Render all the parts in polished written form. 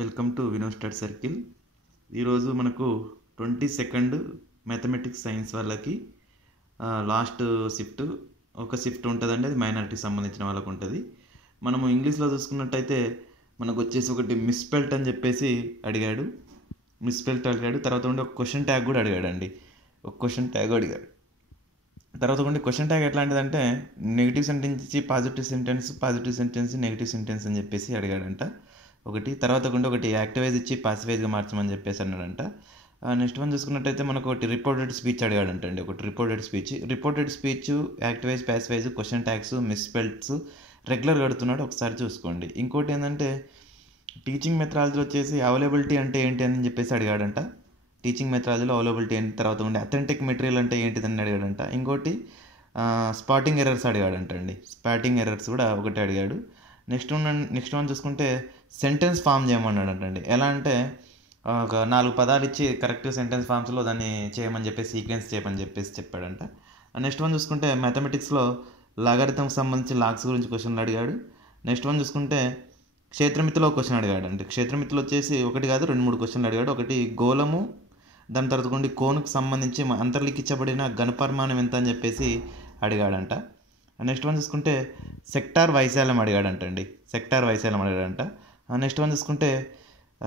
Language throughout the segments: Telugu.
Welcome to Vino study circle. ఈరోజు మనకు 22nd మ్యాథమెటిక్స్ సైన్స్ వాళ్ళకి లాస్ట్ షిఫ్ట్ ఒక షిఫ్ట్ ఉంటుందండి. అది మైనారిటీకి సంబంధించిన వాళ్ళకు ఉంటుంది. మనము ఇంగ్లీష్లో చూసుకున్నట్టయితే మనకు వచ్చేసి ఒకటి మిస్పెల్ట్ అని చెప్పేసి అడిగాడు. తర్వాత ఉండి ఒక క్వశ్చన్ ట్యాగ్ కూడా అడిగాడండి. ఒక క్వశ్చన్ ట్యాగ్ అడిగాడు. తర్వాత ఉండి క్వశ్చన్ ట్యాగ్ ఎట్లాంటిదంటే నెగిటివ్ సెంటెన్స్ ఇచ్చి పాజిటివ్ సెంటెన్స్ నెగిటివ్ సెంటెన్స్ అని చెప్పేసి అడిగాడంట ఒకటి. తర్వాత ఒకటి యాక్టివైజ్ ఇచ్చి పాసివైజ్గా మార్చమని చెప్పేసి అన్నాడంట. నెక్స్ట్ వన్ చూసుకున్నట్టయితే మనకు ఒకటి రిపోర్టెడ్ స్పీచ్ అడిగాడంటండి. ఒకటి reported speech active voice passive voice question tags misspells regular కడుతున్నాడు, ఒకసారి చూసుకోండి. ఇంకోటి ఏంటంటే టీచింగ్ మెథడాలజీలో వచ్చేసి అవైలబిలిటీ అంటే ఏంటి అని చెప్పేసి అడిగాడంట. టీచింగ్ మెథడాలజీలో అవైలబిలిటీ ఏంటి, తర్వాత ఉండే అథెంటిక్ మెటీరియల్ అంటే ఏంటిదని అడిగాడంట. ఇంకోటి స్పాటింగ్ ఎర్రర్స్ అడిగాడంట అండి. స్పాటింగ్ ఎర్రర్స్ కూడా ఒకటి అడిగాడు. నెక్స్ట్ వన్ చూసుకుంటే సెంటెన్స్ ఫామ్ చేయమన్నాడంటండి. ఎలా అంటే ఒక 4 పదాలు ఇచ్చి కరెక్ట్ సెంటెన్స్ ఫామ్స్లో దాన్ని చేయమని చెప్పేసి సీక్వెన్స్ చేయమని చెప్పేసి చెప్పాడంట. నెక్స్ట్ వన్ చూసుకుంటే మ్యాథమెటిక్స్లో లాగరిథంకి సంబంధించి లాగ్స్ గురించి క్వశ్చన్లు అడిగాడు. నెక్స్ట్ వన్ చూసుకుంటే క్షేత్రమితిలో క్వశ్చన్ అడిగాడండి. క్షేత్రమితిలో వచ్చేసి ఒకటి కాదు 2-3 క్వశ్చన్లు అడిగాడు. ఒకటి గోళము, దాని తర్వాత కొన్ని కోనుకు సంబంధించి అంతర్లిఖించబడిన ఘనపరిమాణం ఎంత అని చెప్పేసి అడిగాడంట. నెక్స్ట్ వన్ చూసుకుంటే సెక్టార్ వైశాల్యం అడిగాడంటండి. నెక్స్ట్ వన్ చూసుకుంటే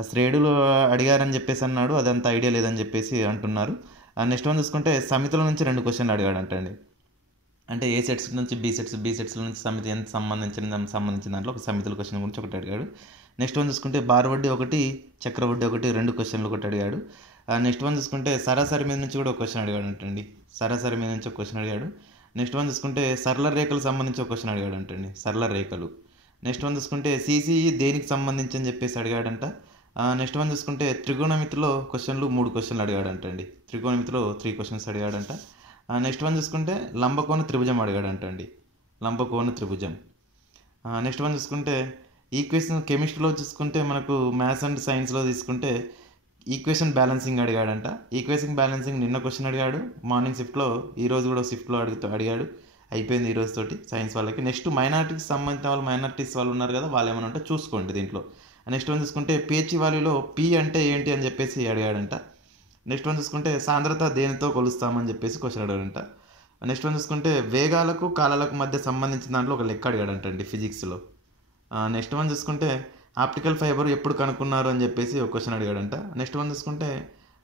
శ్రేణులు అడిగారని చెప్పేసి అన్నాడు, అదంత ఐడియా లేదని చెప్పేసి అంటున్నారు. నెక్స్ట్ వన్ చూసుకుంటే సమితుల నుంచి 2 క్వశ్చన్లు అడిగాడంటండి. అంటే ఏ సెట్స్ నుంచి బి సెట్స్ల నుంచి సమితి ఎంత సంబంధించిన దాంట్లో ఒక సమితుల క్వశ్చన్ గురించి ఒకటి అడిగాడు. నెక్స్ట్ వన్ చూసుకుంటే బార్ వడ్డీ ఒకటి, చక్రవడ్డీ ఒకటి, 2 క్వశ్చన్లు ఒకటి అడిగాడు. నెక్స్ట్ వన్ చూసుకుంటే సరాసరి మీద నుంచి కూడా ఒక క్వశ్చన్ అడిగాడంటండి. నెక్స్ట్ వన్ చూసుకుంటే సరళ రేఖలకు సంబంధించి ఒక క్వశ్చన్ అడిగాడంటండి. సరళ రేఖలు. నెక్స్ట్ వన్ చూసుకుంటే సిసిఈ దేనికి సంబంధించి అని చెప్పేసి అడిగాడంట. నెక్స్ట్ వన్ చూసుకుంటే త్రికోణమితిలో 3 క్వశ్చన్లు అడిగాడంటండి. త్రికోణమితిలో 3 క్వశ్చన్స్ అడిగాడంట. నెక్స్ట్ వన్ చూసుకుంటే లంబకోణ త్రిభుజం అడిగాడంటండి. నెక్స్ట్ వన్ చూసుకుంటే ఈక్వేషన్ కెమిస్ట్రీలో చూసుకుంటే మనకు మ్యాథ్స్ అండ్ సైన్స్లో తీసుకుంటే ఈక్వేషన్ బ్యాలెన్సింగ్ అడిగాడంట. ఈక్వేషన్ బ్యాలెన్సింగ్ నిన్న క్వశ్చన్ అడిగాడు మార్నింగ్ షిఫ్ట్లో, ఈరోజు కూడా షిఫ్ట్లో అడిగాడు. అయిపోయింది ఈ రోజుతోటి సైన్స్ వాళ్ళకి. నెక్స్ట్ మైనారిటీకి సంబంధించిన మైనారిటీస్ వాళ్ళు ఉన్నారు కదా, వాళ్ళు ఏమైనా ఉంటే చూసుకోండి దీంట్లో. నెక్స్ట్ వన్ చూసుకుంటే పిహెచ్ వాల్యూలో పి అంటే ఏంటి అని చెప్పేసి అడిగాడంట. నెక్స్ట్ వన్ చూసుకుంటే సాంద్రత దేనితో కొలుస్తామని చెప్పేసి క్వశ్చన్ అడిగాడంట. నెక్స్ట్ వన్ చూసుకుంటే వేగాలకు కాలాలకు మధ్య సంబంధించిన దాంట్లో ఒక లెక్క అడిగాడంటండి ఫిజిక్స్లో. నెక్స్ట్ వన్ చూసుకుంటే ఆప్టికల్ ఫైబర్ ఎప్పుడు కనుక్కున్నారు అని చెప్పేసి ఒక క్వశ్చన్ అడిగాడంట. నెక్స్ట్ వన్ చూసుకుంటే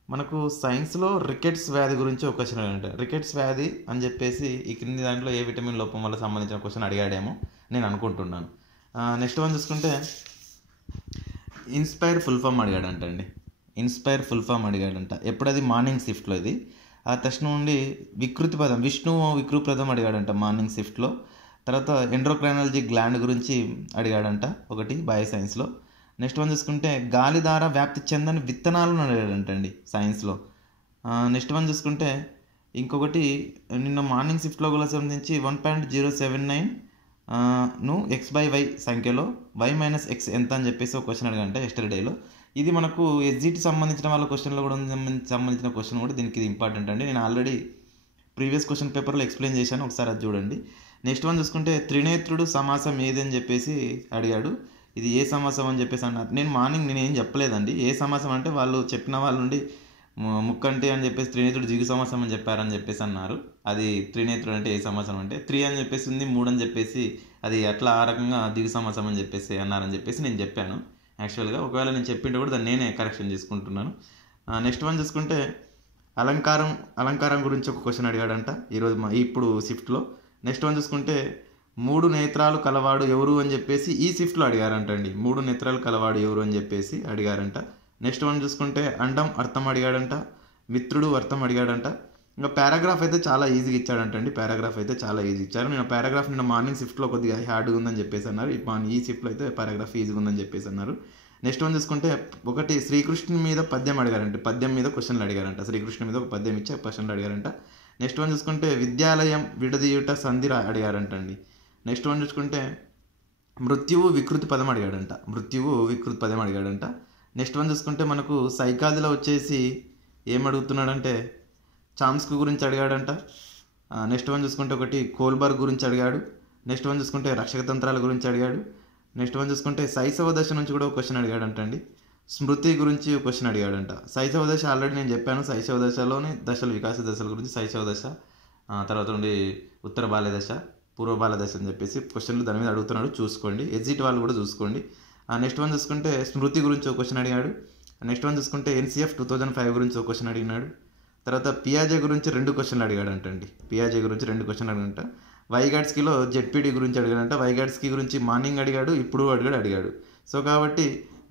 మనకు సైన్స్లో రికెట్స్ వ్యాధి గురించి ఒక క్వశ్చన్ అడిగాడంట. రికెట్స్ వ్యాధి అని చెప్పేసి ఈ క్రింది దాంట్లో ఏ విటమిన్ లోపం వల్ల సంబంధించిన క్వశ్చన్ అడిగాడేమో నేను అనుకుంటున్నాను. నెక్స్ట్ వన్ చూసుకుంటే ఇన్స్పైర్ ఫుల్ ఫామ్ అడిగాడంటండి. ఎప్పుడు అది మార్నింగ్ షిఫ్ట్లో ఇది. ఆ తక్షణం నుండి వికృతి పదం వికృపదం అడిగాడంట మార్నింగ్ షిఫ్ట్లో. తర్వాత ఎండ్రోక్రైనాలజీ గ్లాండ్ గురించి అడిగాడంట ఒకటి బయో సైన్స్లో. నెక్స్ట్ వన్ చూసుకుంటే గాలి ద్వారా వ్యాప్తి చెందని విత్తనాలను అడిగాడంటండి సైన్స్లో. నెక్స్ట్ వన్ చూసుకుంటే ఇంకొకటి నిన్న మార్నింగ్ షిఫ్ట్లో కూడా సంబంధించి 1.079 ను x/y సంఖ్యలో y - x ఎంత అని చెప్పేసి ఒక క్వశ్చన్ అడిగాడంట ఎస్టర్డేలో. ఇది మనకు ఎస్జిటి సంబంధించిన వాళ్ళ క్వశ్చన్లో కూడా సంబంధించిన క్వశ్చన్ కూడా దీనికి ఇది ఇంపార్టెంట్ అండి. నేను ఆల్రెడీ ప్రీవియస్ క్వశ్చన్ పేపర్లో ఎక్స్ప్లెయిన్ చేశాను, ఒకసారి అది చూడండి. నెక్స్ట్ వన్ చూసుకుంటే త్రినేత్రుడు సమాసం ఏది అని చెప్పేసి అడిగాడు. ఇది ఏ సమాసం అని చెప్పేసి అన్నారు. నేనేం చెప్పలేదండి. ఏ సమాసం అంటే వాళ్ళు చెప్పిన వాళ్ళ నుండి ముక్కంటి అని చెప్పేసి త్రినేత్రుడు దిగు సమాసం అని చెప్పారని చెప్పేసి అన్నారు. అది త్రినేత్రుడు అంటే ఏ సమాసం అంటే 3 అని చెప్పేసి ఉంది, 3 అని చెప్పేసి అది అట్లా ఆ రకంగా దిగు సమాసం అని చెప్పేసి అన్నారని చెప్పేసి నేను చెప్పాను యాక్చువల్గా. ఒకవేళ నేను చెప్పింటే కూడా దాన్ని నేనే కరెక్షన్ చేసుకుంటున్నాను. నెక్స్ట్ వన్ చూసుకుంటే అలంకారం గురించి ఒక క్వశ్చన్ అడిగాడంట ఇప్పుడు షిఫ్ట్లో. నెక్స్ట్ వన్ చూసుకుంటే 3 నేత్రాలు కలవాడు ఎవరు అని చెప్పేసి ఈ షిఫ్ట్లో అడిగారంటండి. 3 నేత్రాలు కలవాడు ఎవరు అని చెప్పేసి అడిగారంట. నెక్స్ట్ వన్ చూసుకుంటే అండం అర్థం అడిగాడంట, మిత్రుడు అర్థం అడిగాడంట. ఇంకా పారాగ్రాఫ్ అయితే చాలా ఈజీగా ఇచ్చాడంటండి. నేను పారాగ్రాఫ్ నిన్న మార్నింగ్ షిఫ్ట్లో కొద్దిగా హార్డ్గా ఉందని చెప్పేసి అన్నారు. ఈ షిఫ్ట్లో అయితే పారాగ్రాఫ్ ఈజీగా ఉందని చెప్పేసి అన్నారు. నెక్స్ట్ వన్ చూసుకుంటే ఒకటి శ్రీకృష్ణుని మీద పద్యం అడిగారంట. పద్యం మీద క్వశ్చన్లు అడిగారంట. శ్రీకృష్ణుని మీద ఒక పద్యం ఇచ్చి క్వశ్చన్లు అడిగారంట. నెక్స్ట్ వన్ చూసుకుంటే విద్యాలయం విడదీయుట సంధి అడిగారంటండి. నెక్స్ట్ వన్ చూసుకుంటే మృత్యువు వికృతి పదం అడిగాడంట. నెక్స్ట్ వన్ చూసుకుంటే మనకు సైకాలజీలో వచ్చేసి ఏమడుగుతున్నాడంటే చామ్స్కీ గురించి అడిగాడంట. నెక్స్ట్ వన్ చూసుకుంటే ఒకటి కోల్బర్గ్ గురించి అడిగాడు. నెక్స్ట్ వన్ చూసుకుంటే రక్షక తంత్రాల గురించి అడిగాడు. నెక్స్ట్ వన్ చూసుకుంటే శైశవ దశ నుంచి కూడా ఒక క్వశ్చన్ అడిగాడంటండి. స్మృతి గురించి ఒక క్వశ్చన్ అడిగాడంట. శైశవ దశ ఆల్రెడీ నేను చెప్పాను. శైశవ దశలోని దశలు, వికాస దశల గురించి శైశవ దశ, తర్వాత నుండి ఉత్తర బాల్య దశ, పూర్వ బాల్య దశ అని చెప్పేసి క్వశ్చన్లు దాని మీద అడుగుతున్నాడు, చూసుకోండి. ఎగ్జిట్ వాళ్ళు కూడా చూసుకోండి. నెక్స్ట్ వన్ చూసుకుంటే స్మృతి గురించి ఒక క్వశ్చన్ అడిగాడు. నెక్స్ట్ వన్ చూసుకుంటే NCF 2005 గురించి ఒక క్వశ్చన్ అడిగినాడు. తర్వాత పియాజే గురించి 2 క్వశ్చన్లు అడిగాడంటండి. పియాజే గురించి 2 క్వశ్చన్లు అడిగాడంట. వైగాట్స్కీలో ZPD గురించి అడిగాడంట. వైగాట్స్కీ గురించి మార్నింగ్ అడిగాడు, ఇప్పుడు అడిగాడు. సో కాబట్టి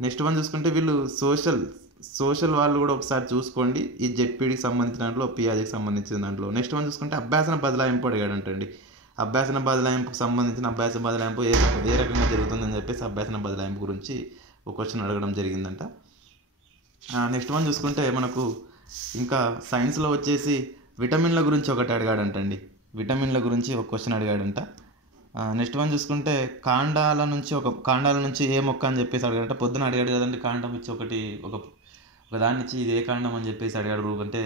నెక్స్ట్ వన్ చూసుకుంటే వీళ్ళు సోషల్ వాళ్ళు కూడా ఒకసారి చూసుకోండి. ఈ ZPDకి సంబంధించిన దాంట్లో, పియాజేకి సంబంధించిన దాంట్లో. నెక్స్ట్ వన్ చూసుకుంటే అభ్యాసన బదలాయింపు అడిగాడంటండి. అభ్యాసన బదలాయింపుకు సంబంధించిన అభ్యాస బదలాయింపు ఏ రకంగా జరుగుతుందని చెప్పేసి అభ్యాసన బదలాయింపు గురించి ఒక క్వశ్చన్ అడగడం జరిగిందంట. నెక్స్ట్ వన్ చూసుకుంటే మనకు ఇంకా సైన్స్లో వచ్చేసి విటమిన్ల గురించి ఒకటి అడిగాడంటండి. విటమిన్ల గురించి ఒక క్వశ్చన్ అడిగాడంట. నెక్స్ట్ వన్ చూసుకుంటే కాండాల నుంచి ఏ మొక్క అని చెప్పేసి అడిగాడంట. పొద్దున అడిగాడు కదండి, కాండం ఇచ్చి ఒక దాన్ని ఇచ్చి ఇది ఏ కాండం అని చెప్పేసి అడిగాడు. అంటే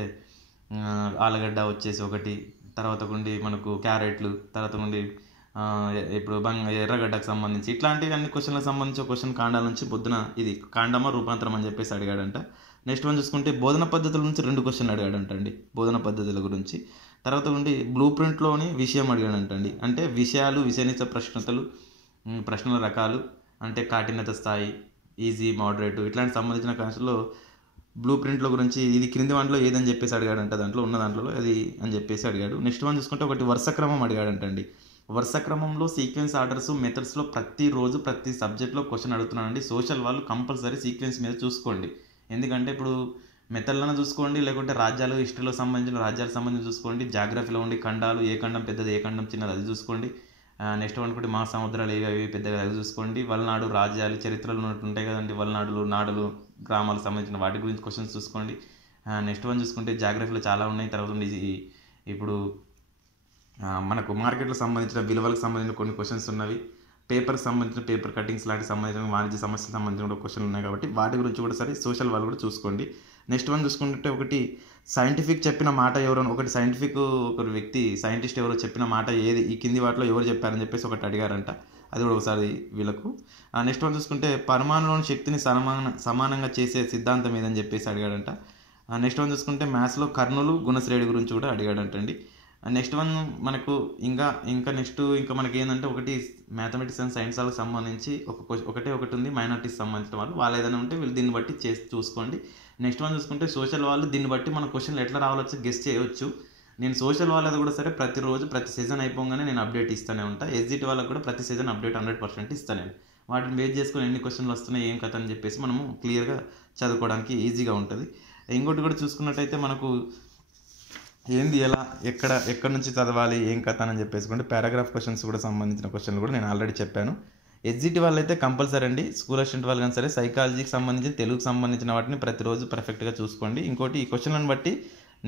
ఆలుగడ్డ వచ్చేసి ఒకటి, తర్వాత నుండి మనకు క్యారెట్లు, తర్వాత నుండి ఇప్పుడు ఎర్రగడ్డకు సంబంధించి ఇట్లాంటివి అన్ని క్వశ్చన్లకు సంబంధించి ఒక క్వశ్చన్ కాండాల నుంచి పొద్దున ఇది కాండమా రూపాంతరం అని చెప్పేసి అడిగాడంట. నెక్స్ట్ వన్ చూసుకుంటే బోధన పద్ధతుల నుంచి 2 క్వశ్చన్లు అడిగాడంటండి. బోధన పద్ధతుల గురించి. తర్వాత నుండి బ్లూ ప్రింట్లోని విషయం అడిగాడంటండి. అంటే విషయాలు, విషయనిష్ట ప్రశ్నల రకాలు, అంటే కాఠిన్యత స్థాయి, ఈజీ, మోడరేట్ ఇట్లాంటి సంబంధించిన కాన్స్లో బ్లూ ప్రింట్లో గురించి ఇది క్రింది వాటిలో ఏదని చెప్పేసి అడిగాడంట. దాంట్లో ఉన్న దాంట్లో అది అని చెప్పేసి అడిగాడు. నెక్స్ట్ వన్ చూసుకుంటే ఒకటి వరుస క్రమం అడిగాడంటండి. వరుస క్రమంలో సీక్వెన్స్ ఆర్డర్స్ మెథడ్స్లో ప్రతిరోజు ప్రతి సబ్జెక్ట్లో క్వశ్చన్ అడుగుతున్నానండి. సోషల్ వాళ్ళు కంపల్సరీ సీక్వెన్స్ మీద చూసుకోండి. ఎందుకంటే ఇప్పుడు మెథడ్లను చూసుకోండి, లేకుంటే రాజ్యాలు, హిస్టరీలో సంబంధించిన రాజ్యాలకు సంబంధించి చూసుకోండి. జాగ్రఫీలో ఉండి ఖండాలు, ఏ ఖండం పెద్దది, ఏ ఖండం చిన్నది అది చూసుకోండి. నెక్స్ట్ అనుకుంటే మహాసముద్రాలు ఏవి పెద్దగా అది చూసుకోండి. వలనాడు, రాజ్యాలు, చరిత్రలు ఉంటాయి కదండి, వలనాడులు, నాడులు, గ్రామాలకు సంబంధించిన వాటి గురించి క్వశ్చన్స్ చూసుకోండి. నెక్స్ట్ వన్ చూసుకుంటే జాగ్రఫీలో చాలా ఉన్నాయి. తర్వాత ఇప్పుడు మనకు మార్కెట్లకు సంబంధించిన విలువలకు సంబంధించిన కొన్ని క్వశ్చన్స్ ఉన్నవి. పేపర్కి సంబంధించిన పేపర్ కటింగ్స్ లాంటి సంబంధించిన వాణిజ్య సమస్యలకు సంబంధించిన కూడా క్వశ్చన్లు ఉన్నాయి. కాబట్టి వాటి గురించి కూడా సరే సోషల్ వాళ్ళు కూడా చూసుకోండి. నెక్స్ట్ వన్ చూసుకుంటే ఒకటి సైంటిఫిక్ చెప్పిన మాట ఎవరో, ఒకటి ఒక వ్యక్తి సైంటిస్ట్ ఎవరో చెప్పిన మాట ఏది, ఈ కింది వాటిలో ఎవరు చెప్పారని చెప్పేసి ఒకటి అడిగారంట. అది కూడా ఒకసారి వీళ్ళకు. నెక్స్ట్ వన్ చూసుకుంటే పరమాణులోని శక్తిని సమానంగా చేసే సిద్ధాంతం ఏదని చెప్పేసి అడిగాడంట. నెక్స్ట్ వన్ చూసుకుంటే మ్యాథ్స్లో కర్ణులు, గుణశ్రేణి గురించి కూడా అడిగాడంటండి. నెక్స్ట్ వన్ మనకు ఇంకా మనకి ఏంటంటే ఒకటి మ్యాథమెటిక్స్ అండ్ సైన్స్ వాళ్ళకి సంబంధించి ఒకటి ఉంది. మైనారిటీకి సంబంధించిన వాళ్ళు ఏదైనా ఉంటే వీళ్ళు దీన్ని బట్టి చూసుకోండి. నెక్స్ట్ వన్ చూసుకుంటే సోషల్ వాళ్ళు దీన్ని బట్టి మన క్వశ్చన్లు ఎట్లా రావాలో గెస్ట్ చేయవచ్చు. నేను సోషల్ వాళ్ళది కూడా సరే ప్రతిరోజు ప్రతి సీజన్ అయిపోగానే నేను అప్డేట్ ఇస్తూనే ఉంటాను. ఎస్జిటి వాళ్ళకి కూడా ప్రతి సీజన్ అప్డేట్ 100% ఇస్తాను. వాటిని బేస్ చేసుకుని ఎన్ని క్వశ్చన్లు వస్తున్నాయి, ఏం కథ అని చెప్పేసి మనము క్లియర్గా చదువుకోవడానికి ఈజీగా ఉంటుంది. ఇంకోటి కూడా చూసుకున్నట్టయితే మనకు ఏంది, ఎలా, ఎక్కడ నుంచి చదవాలి, ఏం కథ అని చెప్పేసుకోండి. పారాగ్రాఫ్ క్వశ్చన్స్ కూడా సంబంధించిన క్వశ్చన్లు కూడా నేను ఆల్రెడీ చెప్పాను. ఎస్జిటి వాళ్ళు అయితే కంపల్సరీ అండి. స్కూల్ అసిస్టెంట్ వాళ్ళు కానీ సరే సైకాలజీకి సంబంధించి, తెలుగుకి సంబంధించిన వాటిని ప్రతిరోజు పర్ఫెక్ట్గా చూసుకోండి. ఇంకోటి ఈ క్వశ్చన్లను బట్టి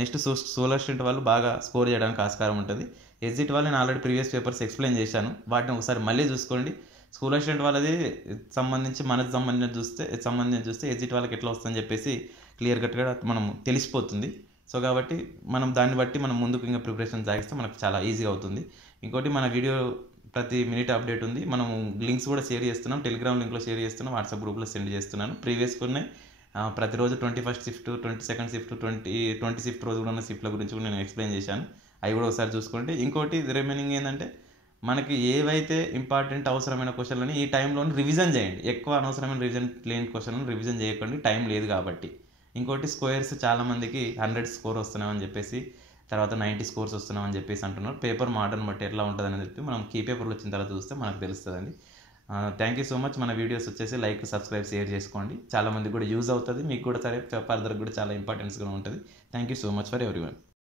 నెక్స్ట్ స్కూల్ అసిస్టెంట్ వాళ్ళు బాగా స్కోర్ చేయడానికి ఆస్కారం ఉంటుంది. ఎస్జిటి వాళ్ళు నేను ఆల్రెడీ ప్రీవియస్ పేపర్స్ ఎక్స్ప్లెయిన్ చేశాను. వాటిని ఒకసారి మళ్ళీ చూసుకోండి. స్కూల్ అసిస్టెంట్ వాళ్ళది మనకు సంబంధించి చూస్తే ఎస్జిటి వాళ్ళకి ఎట్లా వస్తుందని చెప్పేసి క్లియర్ కట్గా మనం తెలిసిపోతుంది. సో కాబట్టి మనం దాన్ని బట్టి మనం ముందుకు ఇంకా ప్రిపరేషన్ సాగిస్తే మనకు చాలా ఈజీగా అవుతుంది. ఇంకోటి మన వీడియో ప్రతి మినిట్ అప్డేట్ ఉంది. మనం లింక్స్ కూడా షేర్ చేస్తున్నాం. టెలిగ్రామ్ లింక్లో షేర్ చేస్తున్నాం, వాట్సాప్ గ్రూప్లో సెండ్ చేస్తున్నాను. ప్రీవియస్ కొన్ని ప్రతిరోజు 21st shift, 22nd shift, 20 shift రోజు కూడా ఉన్న షిఫ్ట్ల గురించి కూడా నేను ఎక్స్ప్లెయిన్ చేశాను. అవి కూడా ఒకసారి చూసుకోండి. ఇంకోటి రిమైనింగ్ ఏంటంటే మనకి ఏవైతే ఇంపార్టెంట్ అవసరమైన క్వశ్చన్లని ఈ టైంలో రివిజన్ చేయండి. ఎక్కువ అనవసరమైన రివిజన్ లేని క్వశ్చన్లను రివిజన్ చేయకండి, టైం లేదు కాబట్టి. ఇంకోటి స్క్వేర్స్ చాలామందికి 100 స్కోర్ వస్తున్నామని చెప్పేసి, తర్వాత 90 స్కోర్స్ వస్తున్నామని చెప్పేసి అంటున్నారు. పేపర్ మోడర్న్ బట్టి ఎట్లా ఉంటుందని చెప్పి మనం కీ పేపర్లు వచ్చిన తర్వాత చూస్తే మనకు తెలుస్తుందండి. Thank you so much. మన వీడియోస్ వచ్చేసి లైక్, సబ్స్క్రైబ్, షేర్ చేసుకోండి. చాలామందికి కూడా యూజ్ అవుతుంది, మీకు కూడా సరే ఫర్దర్ కూడా చాలా ఇంపార్టెన్స్గా ఉంటుంది. Thank you so much for everyone.